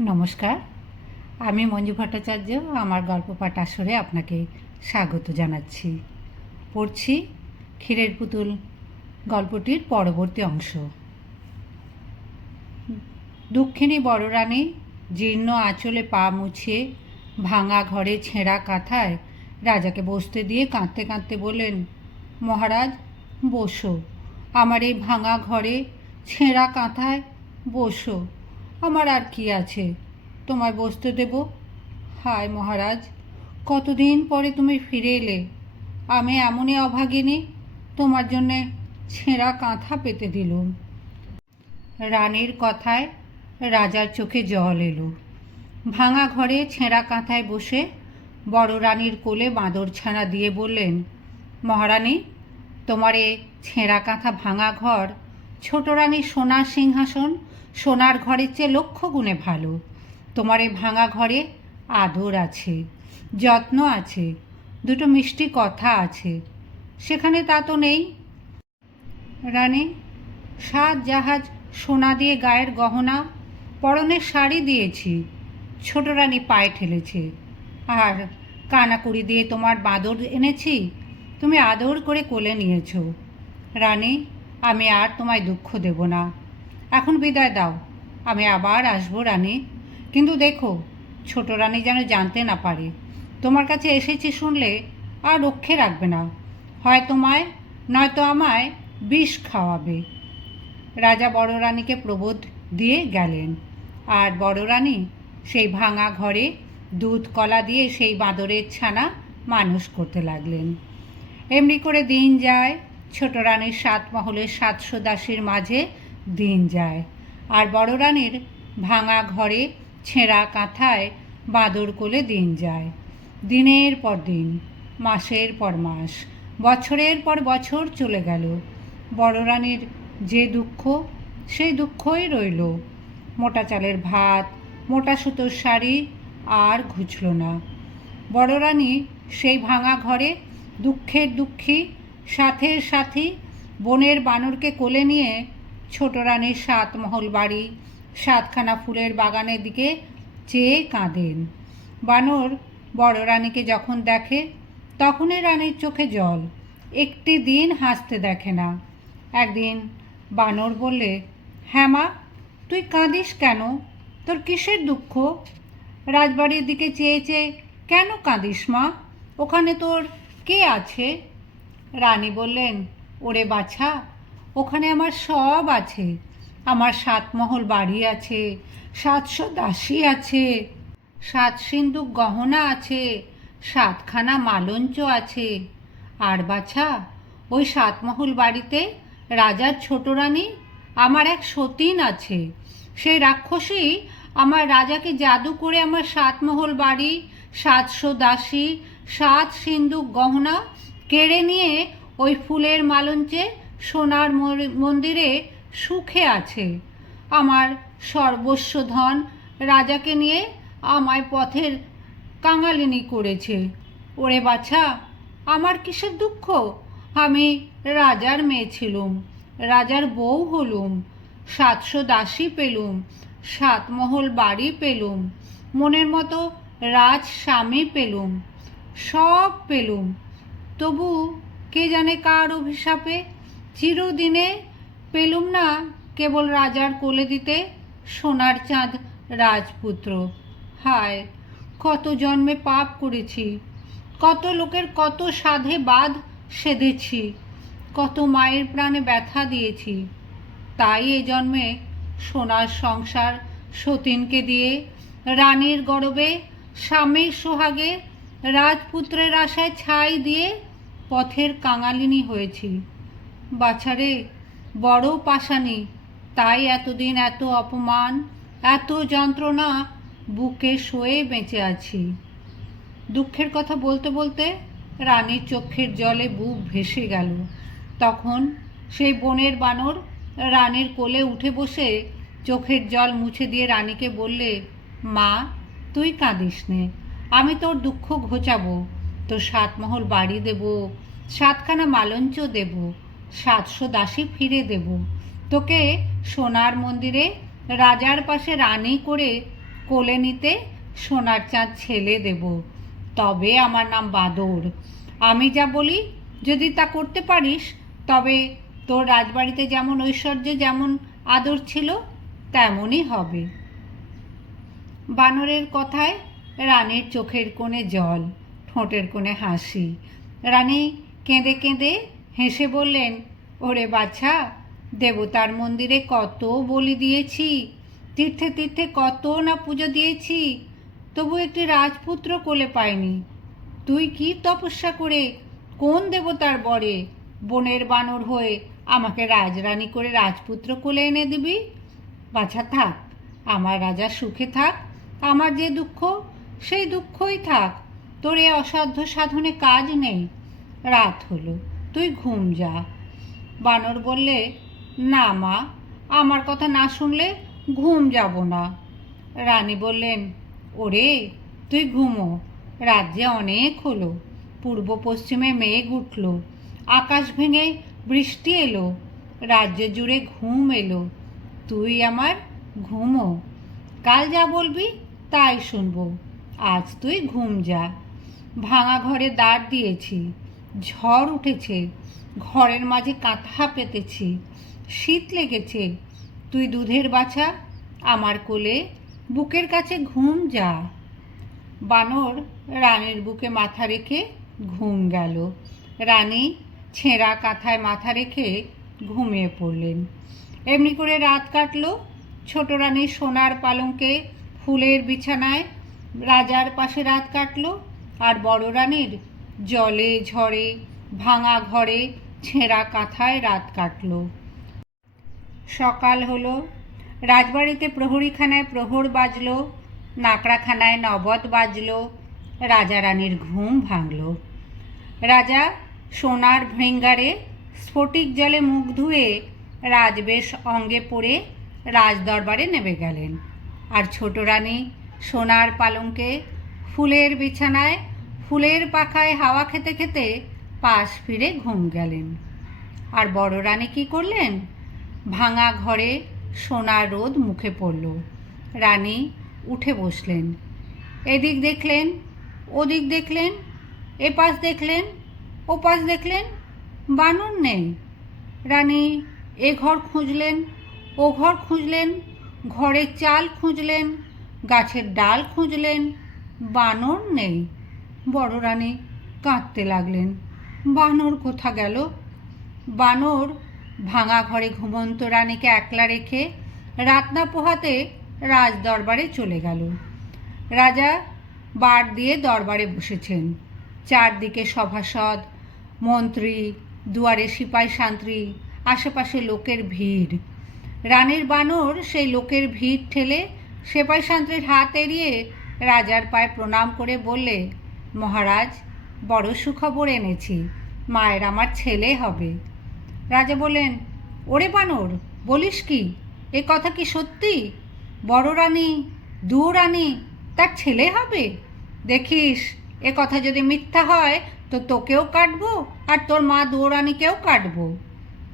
নমস্কার। আমি মঞ্জু ভট্টাচার্য, আমার গল্প পাঠ আসরে আপনাকে স্বাগত জানাচ্ছি। পড়ছি ক্ষীরের পুতুল গল্পটির পরবর্তী অংশ। দুঃখিনী বড় রানী জীর্ণ আঁচলে পা মুছিয়ে ভাঙা ঘরে ছেঁড়া কাঁথায় রাজাকে বসতে দিয়ে কাঁদতে কাঁদতে বললেন, মহারাজ, বসো। আমার এই ভাঙা ঘরে ছেঁড়া কাঁথায় বসো। আমার আর কি আছে? তোমায় বসতে দেব? হায় মহারাজ, কতদিন পরে তুমি ফিরে এলে? আমি এমনই অভাগিনী, তোমার জন্যে ছেঁড়া কাঁথা পেতে দিলুম। রানীর কথায় রাজার চোখে জল এলো। ভাঙা ঘরে ছেঁড়া কাঁথায় বসে বড় রানীর কোলে বাঁদর ছানা দিয়ে বললেন, মহারানী, তোমার এ ছেঁড়া কাঁথা ভাঙা ঘর ছোট রানী সোনার সিংহাসন সোনার ঘরের চেয়ে লক্ষ গুণে ভালো। তোমার এই ভাঙা ঘরে আদর আছে, যত্ন আছে, দুটো মিষ্টি কথা আছে। সেখানে তা তো নেই। রানী সাত জাহাজ সোনা দিয়ে গায়ের গহনা পরনের শাড়ি দিয়েছি, ছোট রানী পায়ে ঠেলেছে। আর কানাকুড়ি দিয়ে তোমার বাঁদর এনেছি, তুমি আদর করে কোলে নিয়েছো। রানী, আমি আর তোমায় দুঃখ দেব না। এখন বিদায় দাও। আমি আবার আসব, রানী। কিন্তু দেখো, ছোট রানী যেন জানতে না পারে। তোমার কাছে এসেছি শুনলে আর রক্ষে রাখবে না। হয় তোমায়, নয়তো আমায় বিষ খাওয়াবে। রাজা বড় রানীকে প্রবোধ দিয়ে গেলেন। আর বড় রানী সেই ভাঙা ঘরে দুধ কলা দিয়ে সেই বাঁদরের ছানা মানুষ করতে লাগলেন। এমনি করে দিন যায়, ছোট রানীর সাত মহলের সাতশো দাসীর মাঝে দিন যায়। আর বড় রানীর ভাঙা ঘরে ছেঁড়া কাঁথায় বাঁদর কোলে দিন যায়। দিনের পর দিন, মাসের পর মাস, বছরের পর বছর চলে গেল। বড় রানীর যে দুঃখ, সেই দুঃখই রইল। মোটা চালের ভাত, মোটা সুতোর শাড়ি আর ঘুচল না। বড় রানী সেই ভাঙা ঘরে দুঃখের দুঃখী সাথের সাথী বনের বানরকে কোলে নিয়ে ছোট রানীর সাত মহল বাড়ি, সাতখানা ফুলের বাগানের দিকে চেয়ে কাঁদেন। বানর বড় রানীকে যখন দেখে, তখনই রানীর চোখে জল, একটি দিন হাসতে দেখে না। একদিন বানর বললে হ্যাঁ মা, তুই কাঁদিস কেন? তোর কিসের দুঃখ? রাজবাড়ির দিকে চেয়ে চেয়ে কেন কাঁদিস মা? ওখানে তোর কে আছে? রানী বললেন, ওরে বাছা ওখানে আমার সব আছে। আমার সাতমহল বাড়ি আছে, সাতশো দাসী আছে, সাত সিন্ধুক গহনা আছে, সাতখানা মালঞ্চ আছে। আর বাছা, ওই সাতমহল বাড়িতে রাজার ছোট রানী আমার এক সতীন আছে। সেই রাক্ষসী আমার রাজাকে জাদু করে আমার সাতমহল বাড়ি, সাতশো দাসী, সাত সিন্ধুক গহনা কেড়ে নিয়ে ওই ফুলের মালঞ্চে সোনার মন্দিরে সুখে আছে। আমার সর্বস্ব ধন রাজাকে নিয়ে আমায় পথের কাঙালিনী করেছে। ওরে বাছা, আমার কিসের দুঃখ? আমি রাজার মেয়ে ছিলুম, রাজার বউ হলুম, সাতশো দাসী পেলুম সাতমহল বাড়ি পেলুম, মনের মতো রাজ স্বামী পেলুম, সব পেলুম। তবু কে জানে কার অভিশাপে চিরদিনে পেলুম না কেবল রাজার কোলে দিতে, সোনার চাঁদ রাজপুত্র। হায়, কত জন্মে পাপ করেছি, কত লোকের কত সাধে বাদ সেধেছি, কত মায়ের প্রাণে ব্যথা দিয়েছি। তাই এ জন্মে সোনার সংসার সতীনকে দিয়ে, রানীর গরবে, স্বামীর সোহাগে, রাজপুত্রের আশায় ছাই দিয়ে পথের কাঙালিনী হয়েছি। বাছারে, বড় পাশানি তাই এতদিন এত অপমান, এত যন্ত্রণা বুকে শোয়ে বেঁচে আছি। দুঃখের কথা বলতে বলতে রানীর চোখের জলে বুক ভেসে গেল। তখন সেই বনের বানর রানীর কোলে উঠে বসে চোখের জল মুছে দিয়ে রানীকে বললে, মা, তুই কাঁদিস নে, আমি তোর দুঃখ ঘোচাবো, তোর সাতমহল বাড়ি দেব, সাতখানা মালঞ্চ দেব সাতশো দাসী ফিরে দেব। তোকে সোনার মন্দিরে, রাজার পাশে রানী করে কোলে নিতে সোনার চাঁদ ছেলে দেব। তবে আমার নাম বাদর। আমি যা বলি, যদি তা করতে পারিস, তবে তোর রাজবাড়িতে যেমন ঐশ্বর্য যেমন আদর ছিল, তেমনই হবে। বানরের কথায় রানীর চোখের কোণে জল, ঠোঁটের কোণে হাসি। রানী কেঁদে কেঁদে হেসে বললেন, ওরে বাছা, দেবতার মন্দিরে কত বলি দিয়েছি, তীর্থে তীর্থে কত না পুজো দিয়েছি, তবু একটি রাজপুত্র কোলে পায়নি তুই কি তপস্যা করে কোন দেবতার বরে বনের বানর হয়ে আমাকে রাজরানী করে রাজপুত্র কোলে এনে দিবি? বাছা থাক, আমার রাজা সুখে থাক, আমার যে দুঃখ, সেই দুঃখই থাক, তোর এ অসাধ্য সাধনে কাজ নেই। রাত হলো। তুই ঘুম যা। বানর বললে, না মা, আমার কথা না শুনলে ঘুম যাব না। রানী বললেন, ওরে, তুই ঘুমো, রাজ্যে অনেক হলো, পূর্ব পশ্চিমে মেঘ উঠল, আকাশ ভেঙে বৃষ্টি এলো, রাজ্য জুড়ে ঘুম এলো, তুই আমার ঘুমো, কাল যা বলবি তাই শুনব, আজ তুই ঘুম যা। ভাঙা ঘরে দাঁড় দিয়েছি ঝড় উঠেছে, ঘরের মাঝে কাঁথা পেতেছি, শীত লেগেছে, তুই দুধের বাছা, আমার কোলে বুকের কাছে ঘুম যা। বানর রানীর বুকে মাথা রেখে ঘুম গেল। রানী ছেঁড়া কাঁথায় মাথা রেখে ঘুমিয়ে পড়লেন। এমনি করে রাত কাটল। ছোট রানী সোনার পালঙ্কে ফুলের বিছানায় রাজার পাশে রাত কাটলো আর বড় রানীর জলে ঝড়ে ভাঙা ঘরে ছেঁড়া কাঁথায় রাত কাটলো। সকাল হলো, রাজবাড়িতে প্রহরীখানায় প্রহর বাজলো, নাকড়াখানায় নবদ বাজল, রাজা রানীর ঘুম ভাঙল। রাজা সোনার ভৃঙ্গারে স্ফটিক জলে মুখ ধুয়ে রাজবেশ অঙ্গে পড়ে রাজদরবারে নেমে গেলেন। আর ছোট রানী সোনার পালঙ্কে ফুলের বিছানায় ফুলের পাখায় হাওয়া খেতে খেতে পাশ ফিরে ঘুম গেলেন। আর বড় রানী কী করলেন? ভাঙা ঘরে সোনার রোদ মুখে পড়ল। রানী উঠে বসলেন। এদিক দেখলেন, ওদিক দেখলেন এ পাশ দেখলেন ও পাশ দেখলেন, বানর নেই। রানী এ ঘর খুঁজলেন, ও ঘর খুঁজলেন, ঘরের চাল খুঁজলেন, গাছের ডাল খুঁজলেন, বানর নেই। বড় রানী কাঁদতে লাগলেন। বানর কোথা গেল? বানর ভাঙা ঘরে ঘুমন্ত রানীকে একলা রেখে রাতনা পোহাতে রাজ দরবারে চলে গেল। রাজা বার দিয়ে দরবারে বসেছেন। চারদিকে সভাসদ, মন্ত্রী, দুয়ারে সিপাই শান্ত্রী আশেপাশে লোকের ভিড়। রানীর বানর সেই লোকের ভিড় ঠেলে সেপাই শান্ত্রীর হাত এড়িয়ে রাজার পায়ে প্রণাম করে বললে মহারাজ, বড় সুখবর এনেছি, মায়ের আমার ছেলে হবে। রাজা বললেন, ওরে বানর, বলিস কি? এ কথা কি সত্যি? বড় রানী দু রানী, তার ছেলে হবে? দেখিস, এ কথা যদি মিথ্যা হয়, তো তোকেও কাটবো, আর তোর মা দৌড়ানিকেও কাটবো।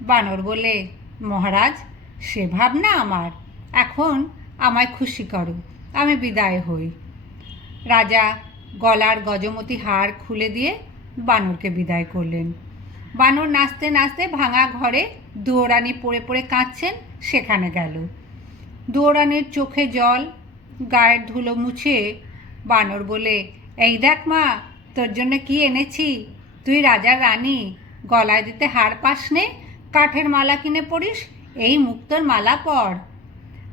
বানর বলে মহারাজ, সে ভাবনা আমার। এখন আমায় খুশি করো, আমি বিদায় হই। রাজা গলার গজমতি হার খুলে দিয়ে বানরকে বিদায় করলেন। বানর নাচতে নাচতে ভাঙা ঘরে দুয়োরানি পড়ে পড়ে কাঁদছেন, সেখানে গেল। দুয়োরানির চোখে জল, গায়ের ধুলো মুছে বানর বলে, এই দেখ মা, তোর জন্য কি এনেছি? তুই রাজার রানী, গলায় দিতে হার পাস নে, কাঠের মালা কিনে পড়িস, এই মুক্তর মালা পর।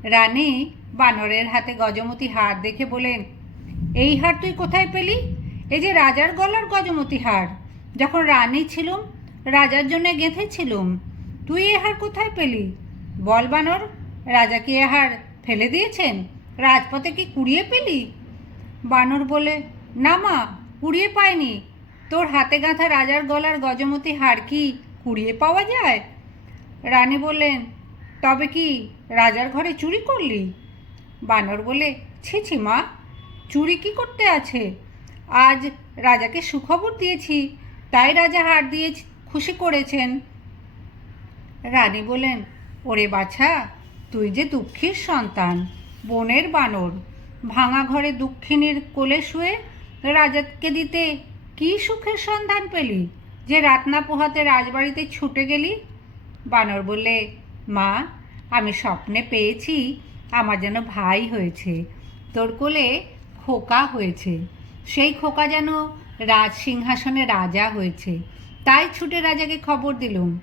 রানী বানরের হাতে গজমতি হার দেখে বলেন এই হার তুই কোথায় পেলি? এই যে রাজার গলার গজমতি হার। যখন রানী ছিলুম, রাজার জন্য গেঁথেছিলুম। তুই এ হার কোথায় পেলি? বল বানর, রাজা কি এ হার ফেলে দিয়েছেন? রাজপথে কি কুড়িয়ে পেলি? বানর বলে, না মা, কুড়িয়ে পায়নি তোর হাতে গাঁথা রাজার গলার গজমতি হার কি কুড়িয়ে পাওয়া যায়? রানী বললেন তবে কি রাজার ঘরে চুরি করলি? বানর বলে, ছি ছি মা চুরি কি করতে আছে? আজ রাজাকে সুখবর দিয়েছি, তাই রাজা হার দিয়ে খুশি করেছেন। রানী বলেন ওরে বাছা, তুই যে দুঃখীর সন্তান, বনের বানর, ভাঙা ঘরে দুঃখিনীর কোলে শুয়ে রাজাকে দিতে কি সুখের সন্ধান পেলি? যে রাত না পোহাতে রাজবাড়িতে ছুটে গেলি? বানর বলে মা, আমি স্বপ্নে পেয়েছি, আমার যেন ভাই হয়েছে। তোর কোলে খোকা হয়েছে। সেই খোকা যেন রাজ সিংহাসনে রাজা হয়েছে। তাই ছুটে রাজাকে খবর দিলুম,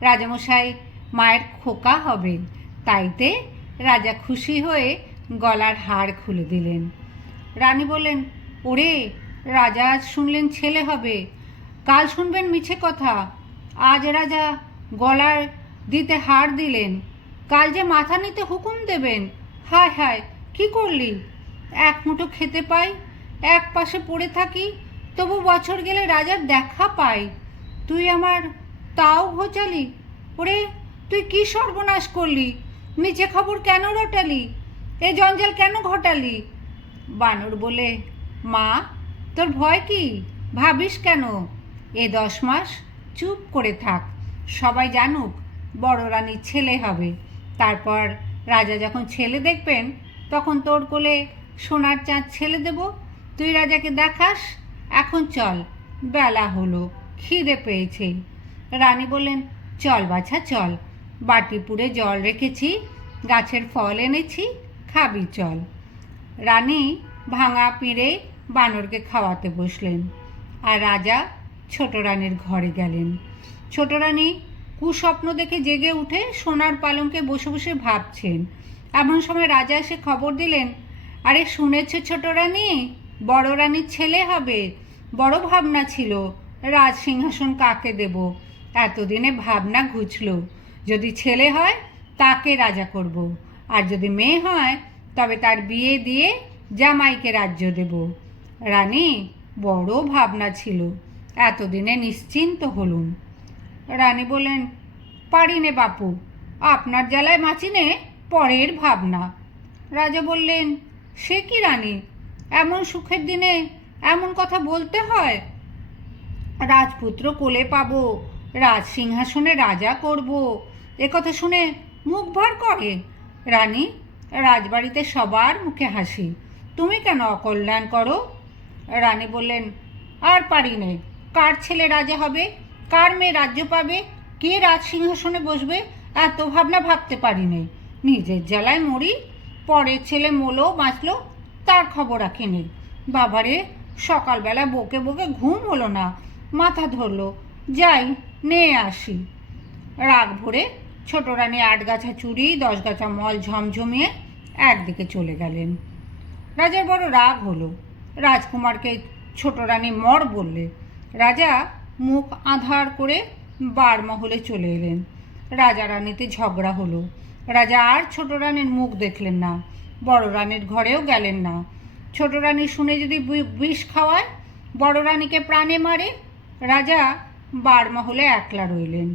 রাজামশাই মায়ের খোকা হবে। তাইতে রাজা খুশি হয়ে গলার হার খুলে দিলেন। রানী বললেন, ওরে, রাজা আজ শুনলেন ছেলে হবে। কাল শুনবেন মিছে কথা। আজ রাজা গলার দিতে হার দিলেন। কাল যে মাথা নিতে হুকুম দেবেন। হায় হায়, কি করলি? এক মুঠো খেতে পাই, এক পাশে পড়ে থাকি, তবু বছর গেলে রাজার দেখা পাই। তুই আমার তাও ঘোচালি? ওরে, তুই কি সর্বনাশ করলি? মিছে খবর কেন রটালি? এ জঞ্জাল কেন ঘটালি? বানর বলে, মা, তোর ভয় কি? ভাবিস কেন? এ দশ মাস চুপ করে থাক। সবাই জানুক বড় রানীর ছেলে হবে। তারপর রাজা যখন ছেলে দেখবেন, তখন তোর কোলে সোনার চাঁদ ছেলে দেব, তুই রাজাকে দেখাস, এখন চল। বেলা হলো, খিদে পেয়েছে। রানী বললেন, চল বাছা, চল। বাটি পুড়ে জল রেখেছি, গাছের ফল এনেছি, খাবি, চল। রানী ভাঙা পিঁড়ে বানরকে খাওয়াতে বসলেন আর রাজা ছোট রানীর ঘরে গেলেন। ছোট রানী কুস্বপ্ন দেখে জেগে উঠে সোনার পালঙ্কে বসে বসে ভাবছেন। এমন সময় রাজা এসে খবর দিলেন আরে শুনেছ ছোট রানী? বড় রানীর ছেলে হবে। বড় ভাবনা ছিল, রাজ সিংহাসন কাকে দেব? এতদিনে ভাবনা ঘুচল। যদি ছেলে হয়, তাকে রাজা করব। আর যদি মেয়ে হয়, তবে তার বিয়ে দিয়ে জামাইকে রাজ্য দেব। রানী, বড় ভাবনা ছিল। এতদিনে নিশ্চিন্ত হলুম। রানী বললেন, পারি নে বাপু, আপনার জ্বালায় মাচিনে পরের ভাবনা। রাজা বললেন সে কি রানী? এমন সুখের দিনে এমন কথা বলতে হয়? রাজপুত্র কোলে পাবো, রাজ সিংহাসনে রাজা করব, এ কথা শুনে মুখ ভার করে। রানী, রাজবাড়িতে সবার মুখে হাসি। তুমি কেন অকল্যাণ করো? রানী বললেন, আর পারি নে। কার ছেলে রাজা হবে? কার মেয়ে রাজ্য পাবে? কে রাজ সিংহাসনে বসবে? এত ভাবনা ভাবতে পারি নে। নিজের জ্বালায় মরি পরের ছেলে মোলো বাঁচলো, তার খবর রাখিনি। বাবারে, সকালবেলা বকে বকে ঘুম হলো না, মাথা ধরলো। যাই, নিয়ে আসি। রাগ ভরে ছোট রানী আট গাছা চুড়ি দশ গাছা মল ঝমঝমিয়ে একদিকে চলে গেলেন। রাজার বড় রাগ হলো। রাজকুমারকে ছোট রানী মর বললে। রাজা মুখ আধার করে বার মহলে চলে এলেন। রাজা রানীতে ঝগড়া হলো। রাজা আর ছোট রানীর মুখ দেখলেন না, বড় রানীর ঘরেও গেলেন না। ছোট রানী শুনে যদি বিষ খাওয়ায়, বড় রানীকে প্রাণে মারে, রাজা বারমহলে একলা রইলেন।